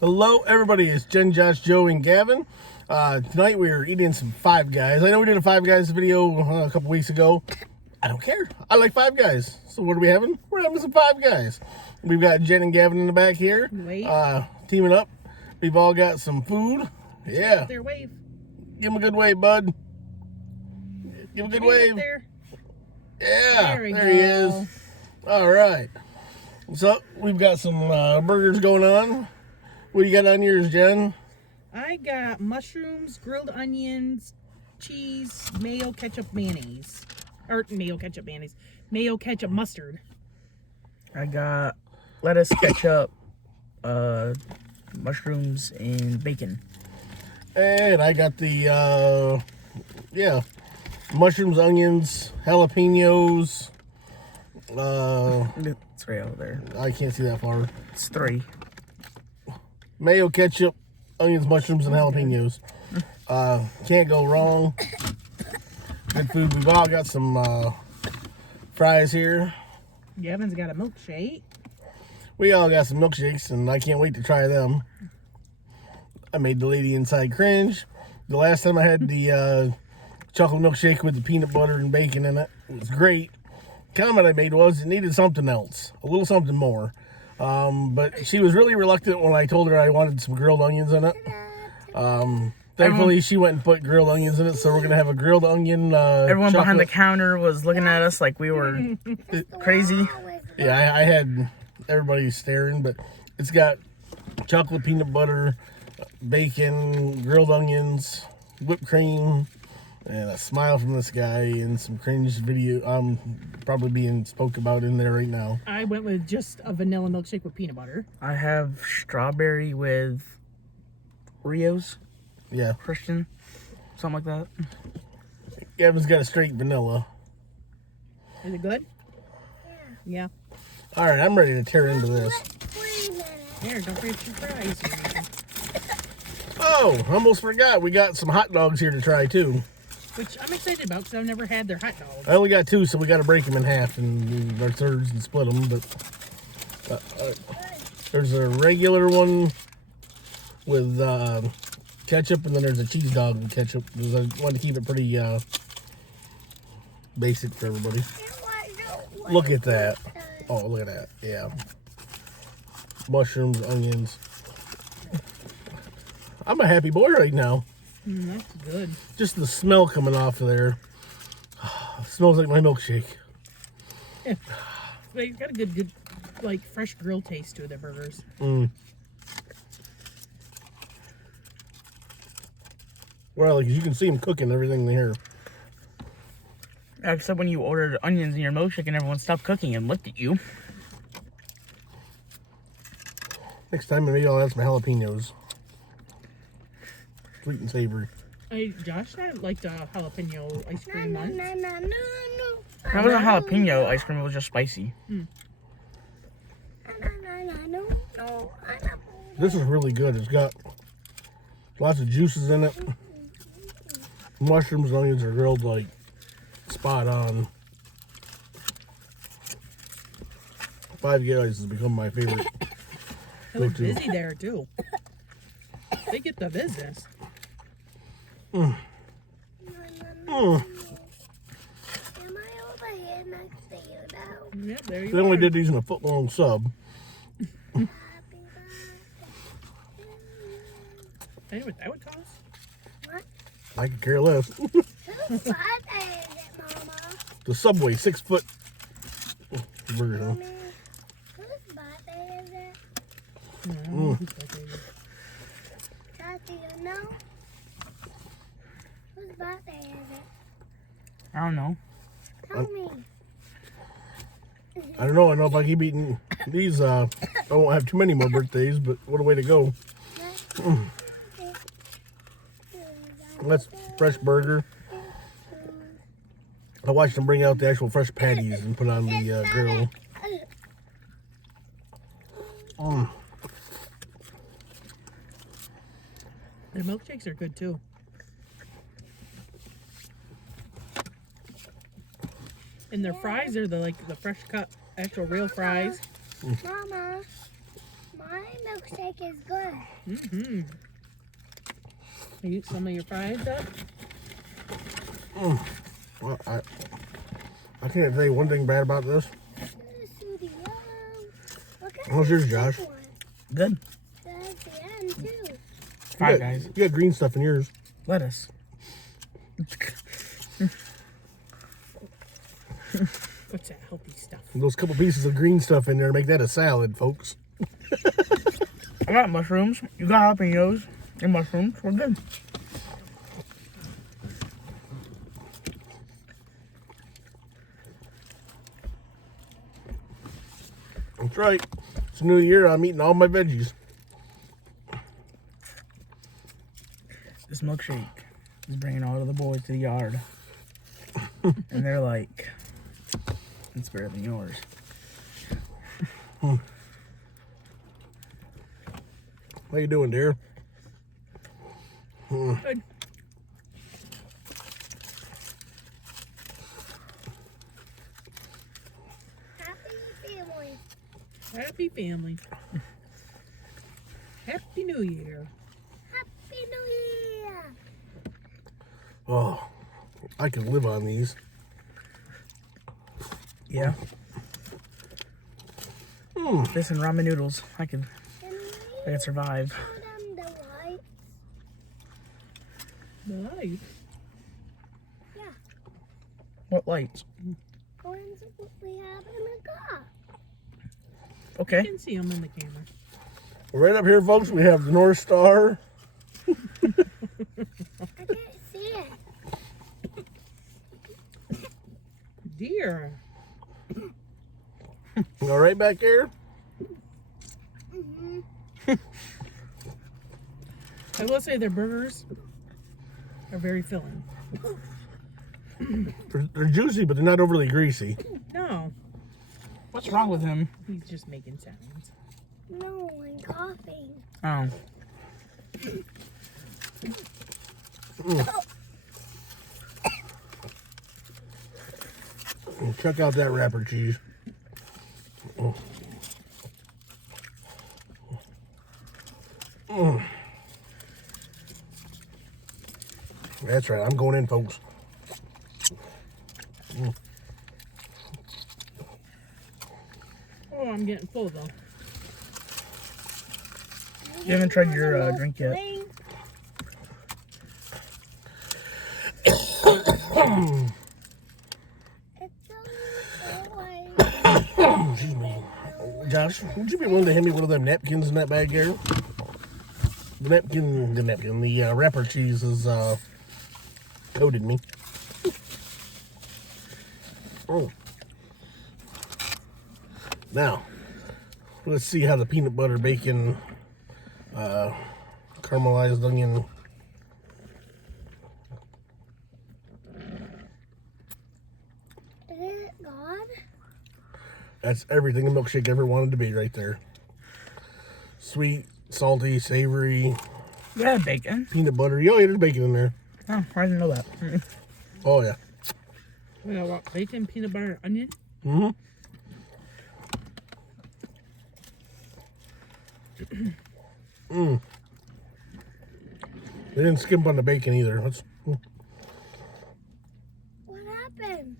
Hello, everybody. It's Jen, Josh, Joe, and Gavin. Tonight we're eating some Five Guys. I know we did a Five Guys video a couple weeks ago. I don't care. I like Five Guys. So what are we having? We're having some Five Guys. We've got Jen and Gavin in the back here. Teaming up. We've all got some food. Yeah. Their wave. Give them a good wave, bud. Give him a good wave. There. Yeah. There he is. All right. So we've got some burgers going on. What do you got on yours, Jen? I got mushrooms, grilled onions, cheese, mayo, ketchup, mayonnaise. Or mayo, ketchup, mayonnaise. Mayo, ketchup, mustard. I got lettuce, ketchup, mushrooms, and bacon. And I got the, mushrooms, onions, jalapenos. It's right over there. I can't see that far. It's 3. Mayo, ketchup, onions, mushrooms, and jalapenos. Can't go wrong. Good food. We've all got some fries here. Gavin's got a milkshake. We all got some milkshakes, and I can't wait to try them. I made the lady inside cringe. The last time I had the chocolate milkshake with the peanut butter and bacon in it, it was great. The comment I made was it needed something else, a little something more. But she was really reluctant when I told her I wanted some grilled onions in it. Thankfully, she went and put grilled onions in it, so we're going to have a grilled onion Everyone chocolate. behind the counter was looking at us like we were crazy. Yeah, I had everybody staring, but it's got chocolate, peanut butter, bacon, grilled onions, whipped cream, and a smile from this guy, and some cringe video probably being spoke about in there right now. I went with just a vanilla milkshake with peanut butter. I have strawberry with Oreos. Yeah. Christian. Something like that. Gavin's got a straight vanilla. Is it good? Yeah. All right, I'm ready to tear into this. Here, don't forget your fries. Oh, almost forgot. We got some hot dogs here to try, too. Which I'm excited about because I've never had their hot dogs. I only got 2, so we got to break them in half and our thirds and split them. But there's a regular one with ketchup, and then there's a cheese dog with ketchup. I want to keep it pretty basic for everybody. Look at that. Oh, look at that. Yeah. Mushrooms, onions. I'm a happy boy right now. That's good. Just the smell coming off of there. Smells like my milkshake. They've got a good, like, fresh grill taste to their burgers. Well, like, you can see them cooking everything in here. Except when you ordered onions in your milkshake and everyone stopped cooking and looked at you. Next time, maybe I'll add some jalapenos. Sweet and savory. Hey, Josh and I liked jalapeno ice cream once. That wasn't jalapeno ice cream, it was just spicy. This is really good. It's got lots of juices in it. Mushrooms and onions are grilled like spot on. Five Guys has become my favorite. It was busy there too. They get the business. Mm. Yep, there you They are. only did these in a foot-long sub. Hey, what that would cost? I could care less. Whose birthday is it, Mama? The Subway 6-foot burger. Mommy, whose birthday is it? Josh, do you know? Whose birthday is it? I don't know. Tell me. I don't know. I know if I keep eating these, I won't have too many more birthdays, but what a way to go. That's fresh burger. I watched them bring out the actual fresh patties and put on the grill. Their milkshakes are good too. And their fries are the fresh cut, actual real fries. Mama, my My milkshake is good. Mm-hmm. Eat some of your fries up. Well, I can't tell you one thing bad about this. How's yours, Josh? Good. That's the end, too. Five guys. You got green stuff in yours. Lettuce. What's that healthy stuff? Those couple pieces of green stuff in there make that a salad, folks. I got mushrooms. You got jalapenos and mushrooms. We're good. That's right. It's a new year. I'm eating all my veggies. This milkshake is bringing all of the boys to the yard. And they're like, it's better than yours. How you doing, dear? Good. Happy family. Happy New Year. Happy New Year. Oh, I could live on these. Yeah. This and ramen noodles. I could survive. Show them the lights. Nice. Yeah. What lights? Ones what we have in the car. You Okay. can see them in the camera. Right up here, folks, we have the North Star. I can't see it. Dear. Go right back there. I will say their burgers are very filling. They're juicy, but they're not overly greasy. No, What's wrong with him? he's just making sounds. No, I'm coughing. Oh. Check out that wrapper cheese. That's right. I'm going in, folks. Oh, I'm getting full though. You haven't tried your drink yet. Excuse me. Josh, would you be willing to hand me one of them napkins in that bag there? The wrapper cheese has coated me. Oh. Now, let's see how the peanut butter bacon caramelized onion. Is it gone? That's everything a milkshake ever wanted to be right there. Sweet, salty, savory, Yeah, bacon. peanut butter. Oh, yeah, there's bacon in there. Oh, I didn't know that. Oh, yeah. We got what, bacon, peanut butter, onion. Mm-hmm. They didn't skimp on the bacon either. What happened?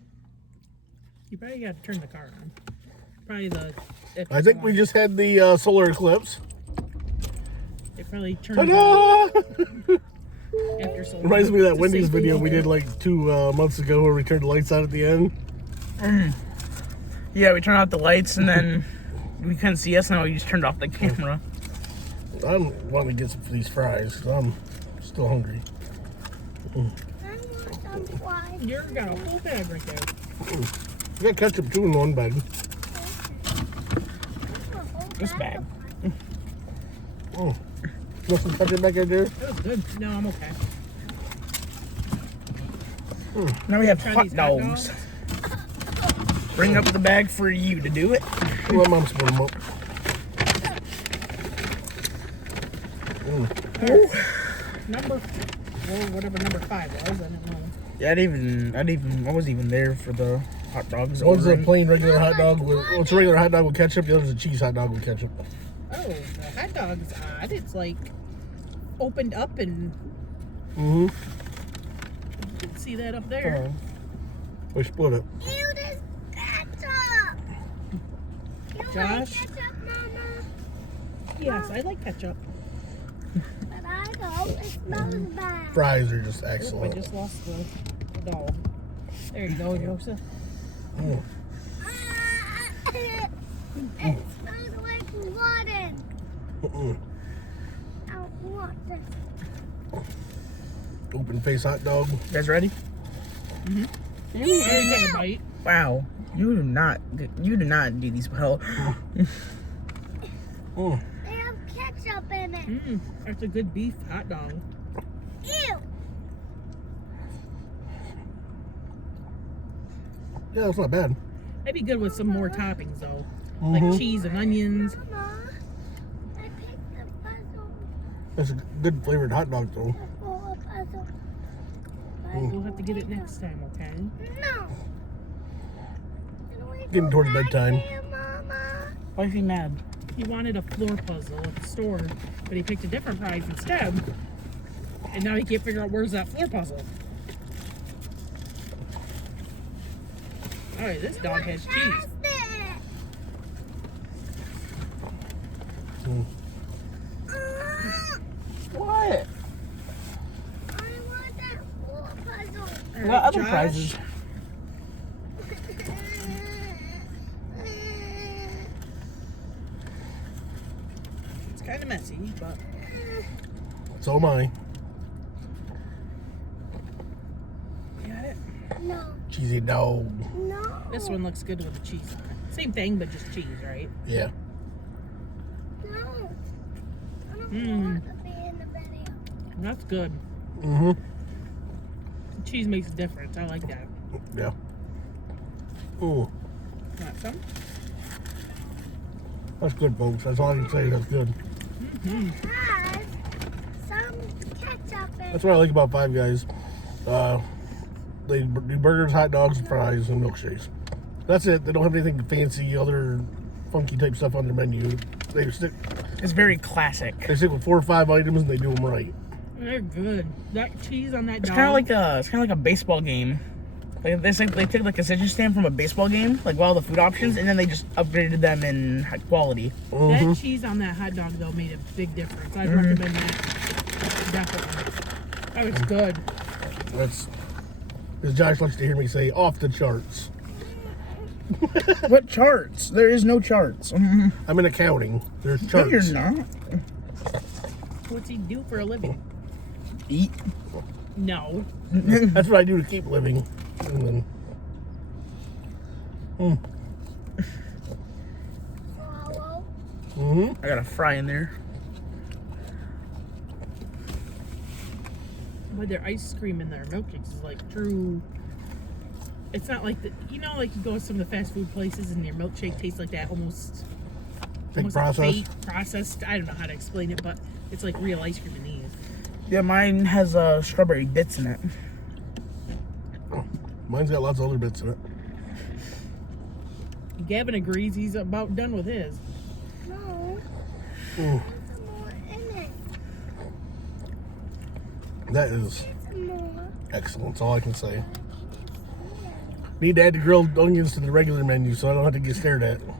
You probably got to turn the car on. Probably the. I think we just had the solar eclipse. It probably turned on Ta-da! after so. Reminds me of that to Wendy's save the video we water. did like 2 months ago where we turned the lights out at the end. Yeah, we turned out the lights and then we couldn't see us. Now we just turned off the camera. I'm wanting to get some of these fries because I'm still hungry. I want some fries. You're got a whole bag right there. I got ketchup too in one bag. This bag. You want some ketchup back there? That was good. No, I'm okay. Now we have Try hot these hot dogs. Bring up the bag for you to do it. Let Mom split them up. Number, or whatever number 5 was. I don't know. Yeah, I wasn't even there for the hot dogs. One's a ordering. plain regular hot dog with, well, it's a regular hot dog with ketchup. The other's a cheese hot dog with ketchup. Oh, the hot dog's odd. It's like opened up and Mm-hmm. you can see that up there. We split it. Ew, there's ketchup. You Josh? like ketchup, Mama? Yes, I like ketchup. But I don't. It smells bad. Fries are just Oop, I excellent. just lost the dog. There you go, Joseph. Mm. It smells like rotten. Mm-mm. I don't want this. Open face hot dog. You guys ready? Here, take a bite. Wow. You do not do these well. Mm. They have ketchup in it. That's a good beef hot dog. Ew. Yeah, that's not bad. That'd be good with some more toppings though, Mhm. like cheese and onions. Mama, I picked the puzzle. That's a good flavored hot dog though. Let's go a puzzle. We'll have to get it next time, okay? No. Can we Getting go towards back bedtime. there, Mama? Why is he mad? He wanted a floor puzzle at the store, but he picked a different prize instead. And now he can't figure out where's that floor puzzle. Alright, this dog has cheese. Past it. Mm. What? I want that floor puzzle. All What right, other Josh, prizes? It's kind of messy, but So am I. got it. No. Cheesy dog. No. This one looks good with the cheese on it. Same thing, but just cheese, right? Yeah. No. I don't Mm. want to be in the video. That's good. Mm-hmm. The cheese makes a difference. I like that. Yeah. Ooh. Want some? That's good, folks. That's all I can say. That's good. Has some ketchup in That's what I like about Five Guys. They do burgers, hot dogs, fries, and milkshakes. That's it. They don't have anything fancy, other funky type stuff on their menu. They stick It's very classic. with 4 or 5 items and they do them right. They're good. That cheese on that It's dog. kind of like a baseball game. Like they took the concession stand from a baseball game, like all the food options, and then they just upgraded them in high quality. Mm-hmm. That cheese on that hot dog though made a big difference. I'd recommend that. Definitely. That was good. That's, as Josh likes to hear me say, off the charts. What charts? There is no charts. I'm in accounting. There's No, charts. you're not. What's he do for a living? Eat. No. That's what I do to keep living. And then, swallow. mm-hmm. I got a fry in there. But their ice cream and their milkshakes is like true. It's not like like you go to some of the fast food places and their milkshake tastes like that almost process. fake processed. I don't know how to explain it, but it's like real ice cream in these. Yeah, mine has strawberry bits in it. Mine's got lots of other bits in it. Gavin agrees he's about done with his. No. Mm. There's some more in it. That is Some more. excellent. That's all I can say. Need to add the grilled onions to the regular menu so I don't have to get stared at. Some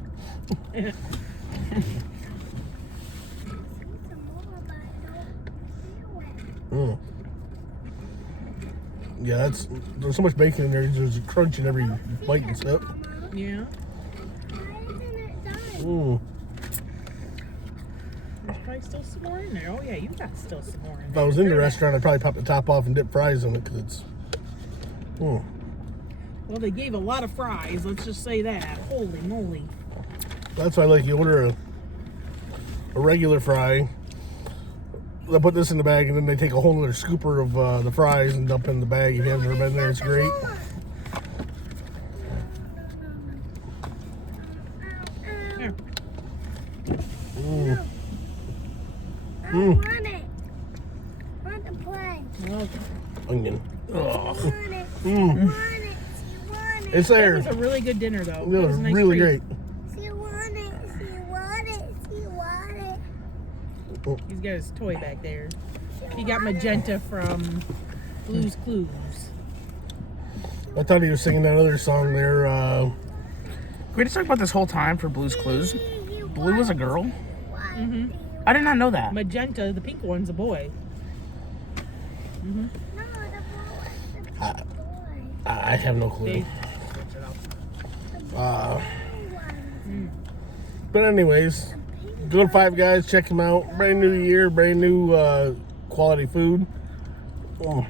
more, but I don't feel it. Mm. Yeah, there's so much bacon in there. There's a crunch in every bite and stuff. Mama, Yeah. why isn't it done? Mm. There's probably still some more in there. Oh yeah, you got still some more in If there. I was in the restaurant, I'd probably pop the top off and dip fries in it because it's. Mm. Well, they gave a lot of fries. Let's just say that. Holy moly. That's why I like you order a regular fry. They'll put this in the bag and then they take a whole other scooper of the fries and dump in the bag. If you haven't ever been there, it's great. Here. Mm. I Mm. want it. I want to play. Well, Onion. I want it. Mm. I want it. She want it. It's that there. was a really good dinner, though. It was a nice really treat. great. She want it. She want it. She want it. He's got his toy back there. He got Magenta from Blue's Clues. I thought he was singing that other song there. Can we just talk about this whole time for Blue's Clues? Blue was a girl? Mm-hmm. I did not know that. Magenta, the pink one's a boy. Mm-hmm. No, the boy. I have no clue. They, But anyways, go to Five Guys, check them out. Brand new year, brand new quality food. Mm.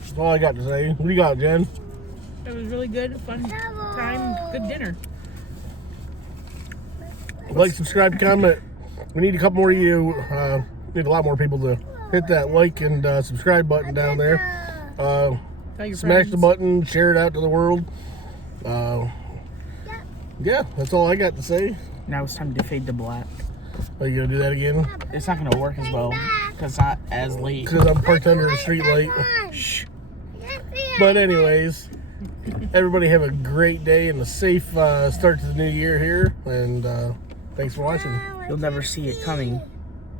That's all I got to say. What do you got, Jen? it was really good, fun time, good dinner. Like, subscribe, comment. We need a couple more of you. Need a lot more people to hit that like and subscribe button down there. Tell your Smash friends. the button, share it out to the world. Yeah, that's all I got to say. Now it's time to fade to black. Are you gonna do that again? It's not going to work as well because it's not as late. Because I'm parked under a street light. Shh. But anyways, everybody have a great day and a safe start to the new year here. And thanks for watching. You'll never see it coming.